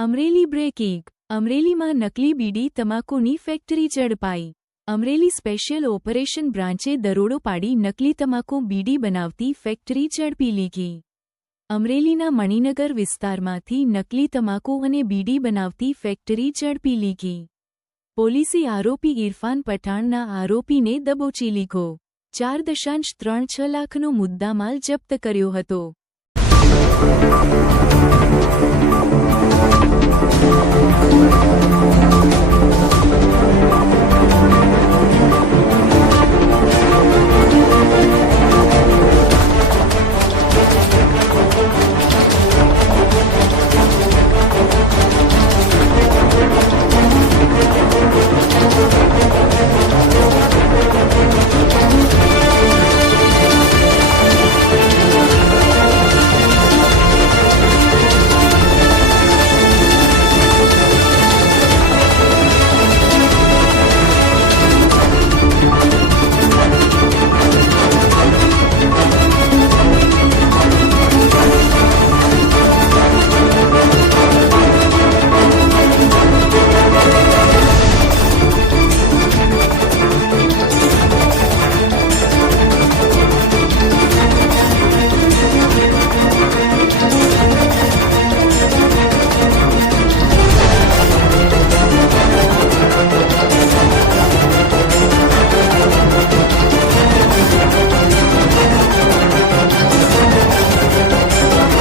Amreli breaking, અમરેલીમાં નકલી બીડી તમાકુની ફેક્ટરી ઝડપાઈ. અમરેલી સ્પેશિયલ ઓપરેશન બ્રાન્ચે દરોડો પાડી નકલી તમાકુ બીડી બનાવતી ફેક્ટરી ઝડપી લીધી. અમરેલીના મણિનગર વિસ્તારમાંથી નકલી તમાકુ અને બીડી બનાવતી ફેક્ટરી ઝડપી લીધી. પોલીસે આરોપી ઇરફાન પઠાણના આરોપીને દબોચી લીધો. ચાર દશાંશ ત્રણ છ લાખનો મુદ્દામાલ જપ્ત કર્યો હતો. Thank